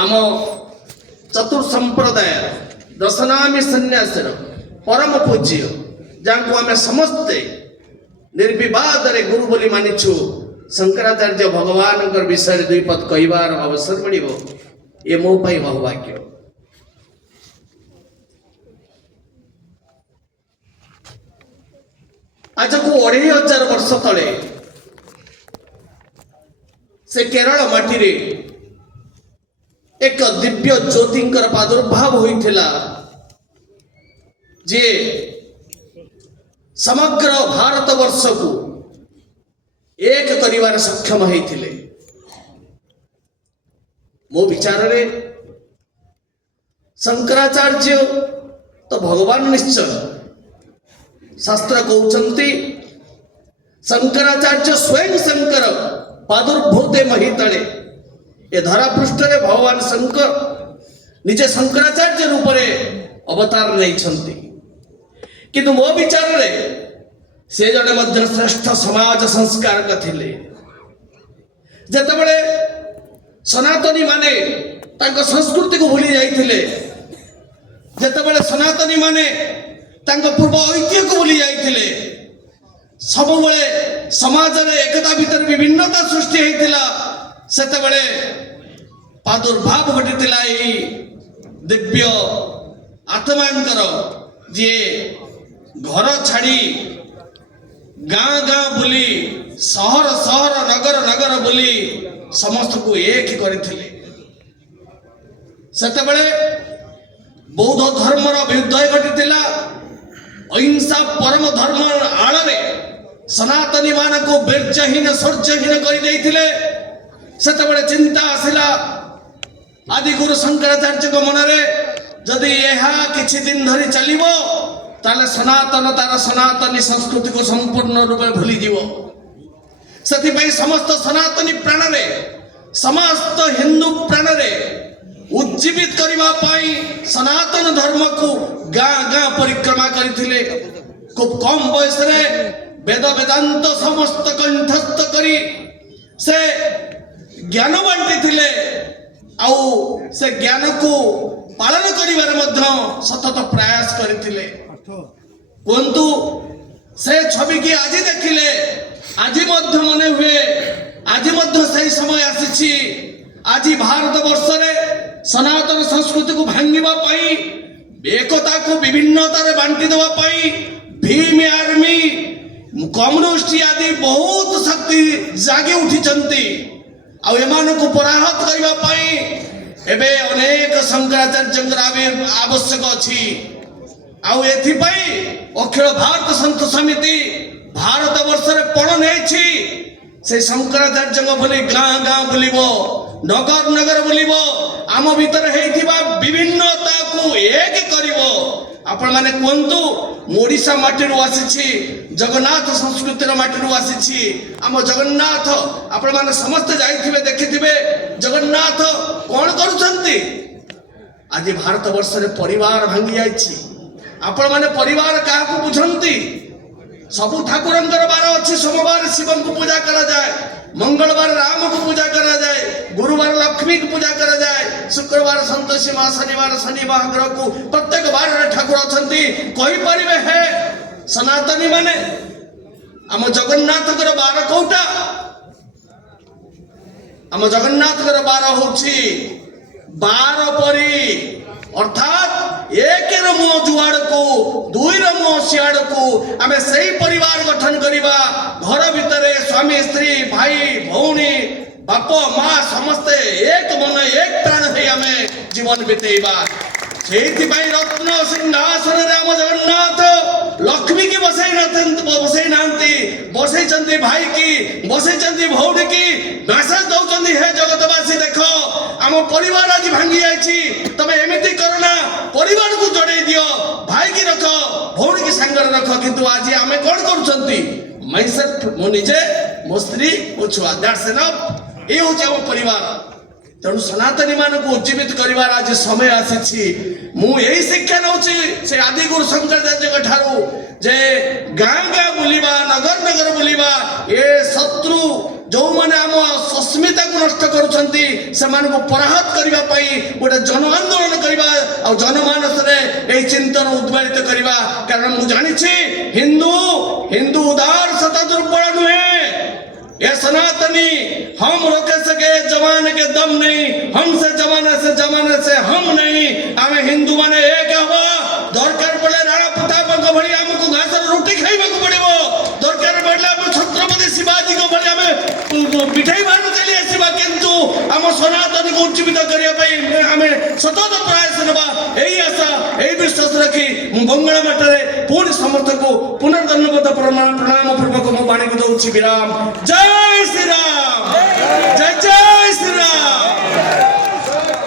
आम चतुर्संप्रदाय दशनामी सन्यासर परम पूज्य जहाँ को आम समस्ते निर्विवाद गुरु बोली मानिछु शंकराचार्य भगवान विषय दुई पद कहबार अवसर मिल ये मो बहुभाग्य। आज को 2500 वर्ष तले से केरल माटी रे एक दिव्य ज्योतिंकर प्रादुर्भाव होइथिला जे समग्र भारत वर्ष को एक करिवार सक्षम होइथिले। मो विचार रे शंकराचार्य तो भगवान निश्चय शास्त्र कहते शंकराचार्य स्वयं शंकर प्रादुर्भूते महितले ए धरा पृष्ठ रे भगवान शंकर निजे शंकराचार्य रूप रे अवतार नहीं किंतु मो विचार रे से जने मध्य श्रेष्ठ समाज संस्कार थिले। जेतेबेले सनातनी माने तांको संस्कृति को भूली जाइथिले, जेतेबेले सनातनी माने तांको पूर्व ऐतिह्य को भूली जाइथिले, सब बेले समाज रे एकता भीतर विभिन्नता सृष्टि होइतिला, सेतेबेले प्रादुर्भाव घटितिला एई दिव्य आत्मांकर जे घर छाड़ी गाँ गाँ बुली सहर सहर नगर नगर बुली समस्त को एक करथिले। सेतेबेले बौद्ध धर्मर विरुद्ध घटितिला, अहिंसा परम धर्म आड़े सनातनी मान को बेर्चहीन शौर्यहीन कर देइथिले। सेतेबेले चिंता आसिला आदि गुरु शंकराचार्य मन रे जदि यह किछि दिन धरी चलिबो ताले सनातन तार सनातनी संस्कृति को संपूर्ण रूप में भूली जीवो। सेति पई समस्त सनातनी प्राण रे समस्त हिंदू प्राण रे उज्जीवित करबा पाई सनातन धर्म को गाँ गाँ परिक्रमा करथिले। खूब कम बयस रे वेद वेदांत समस्त कंठस्थ करी से ज्ञान बांटी थिले आउ से ज्ञान को पालन करिवार मध्य सतत प्रयास करथिले। किंतु से छवि की आज देखिले आज मध्य मन हुए आज मध्य सही समय आसी आज भारत वर्ष रे सनातन संस्कृति को भांगिबा पाई एकता को विभिन्नता रे बांटी देबा पाई भीम आर्मी कम्युनिस्ट आदि बहुत शक्ति जागे उठिचंती आ एमान को पराहत करबा पाई एबे अनेक शंकराचार्य आवश्यक अछि। आउ एथि पई अखिल भारत संत समिति भारत वर्ष रे पण नेछि से शंकराचार्य बोली गाँ गाँ बुलिबो नगर नगर बुलिबो आम भीतर हेइथिबा विभिन्नता को एक करिवो। आपण माने कोंतु ओडिशा माटी रु आसीछि जगन्नाथ संस्कृति रो माटी रु आसीछि आम जगन्नाथ आपण माने समस्त जाइथिबे देखिथिबे जगन्नाथ कोन करूछंती। आज भारत वर्ष रे परिवार भांगी जाइछि आपण माने परिवार का को बुझंती सबु ठाकुरंकर बार अच्छी सोमवार शिव को पूजा करा जाए, मंगलवार राम को पूजा करा जाए, गुरुवार लक्ष्मी को पूजा करा जाए, शुक्रवार संतोषी माँ, शनिवार शनि महाग्रह को प्रत्येक बार ठाकुर अछंती कहि परिबे है सनातनी माने आम जगन्नाथ कर बार कोटा आम जगन्नाथ कर बार होछि 12 परी अर्थात एक मुह जुआड़ को दुई मुह सियाड़ को आम से परिवार गठन करवा घर भितर स्वामी स्त्री भाई भौणी बाप माँ समस्ते एक मन एक प्राण है आम जीवन बितेबा। से रत्न सिंहासन आम जगन्नाथ लक्ष्मी की बसई नांती बसई भाई की बसई भौणी की मैसेज दौरान हे जगतवासी देख आम परिवार आज भांगी जाइए तमे एमती करना परिवार को जोड़े दियो भाई की रख भौणी की सांगर रख किंतु आज आम कौन कर मो निजे मो स्त्री मो छुआ दैट्स एनफ। ये हूँ आम परिवार तेणु सनातनी मान को उज्जीवित करिवार आज समय आसी मु यही शिक्षा नौची से आदि गुरु शंकराचार्य ठारू जे गाँ गाँ बुलिबा नगर नगर बुलिबा ए शत्रु जो माने आम अस्मिता को नष्ट करुछंती से मानको पराहत करिबा पई गोटे जन आंदोलन करिबा आ जनमानस रे एई चिंतन उद्वेलित करिबा कारण मु जानि छी हिंदू उदार सता दुर्बल नुहे ये सनातनी हम रोके सके जमाने के दम नहीं हमसे जमाने से हम नहीं आमे हिंदू माने एक हवा दरकार पड़े राणा प्रताप को भली हमको घास रोटी खाइबा को पड़िबो दरकार पड़ले हम छत्रपति शिवाजी को भली हमें मिठाई भानु चली आसीबा किंतु हम सनातन को उज्जीवित करिया पई हमें सतत प्रयास नबा एई आशा एई विश्वास रखी मंगल मठरे पूर्ण समर्थक को पुनर्धन्यवाद प्रणाम पूर्वक मो वाणी को दउछि विराम जय श्री राम जय जय